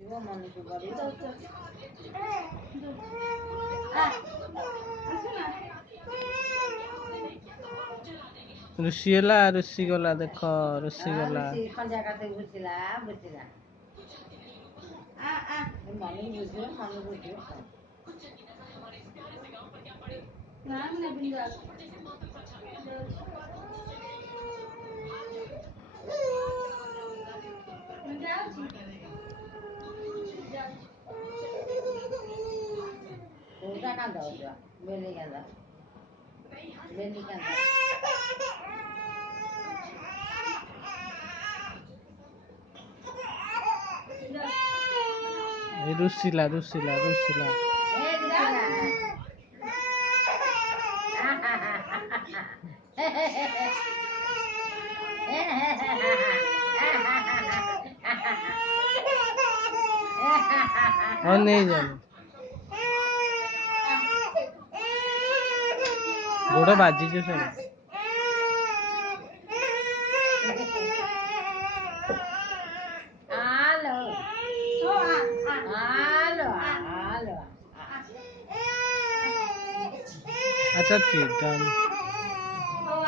ମନକୁ ଗଳି ରୁଷିଗଲା ରୁଷିଗଲା ଦେଖ ରୁଷିଗଲା ଖଞ୍ଜା କାତେ ବୁଝିଲା ବୁଝିଲା ମନକୁ ବୁଝିବ ମନକୁ ବୁଝିବ କୋଉଟା କାନ୍ଦ ହଉଛ ବେଲି କାନ୍ଦ ବେଲି କାନ୍ଦ ରୁଷିଲା ରୁଷିଲା ରୁଷିଲା नहीं जाने गोड़ बाजी जो सब अच्छा ठीक है।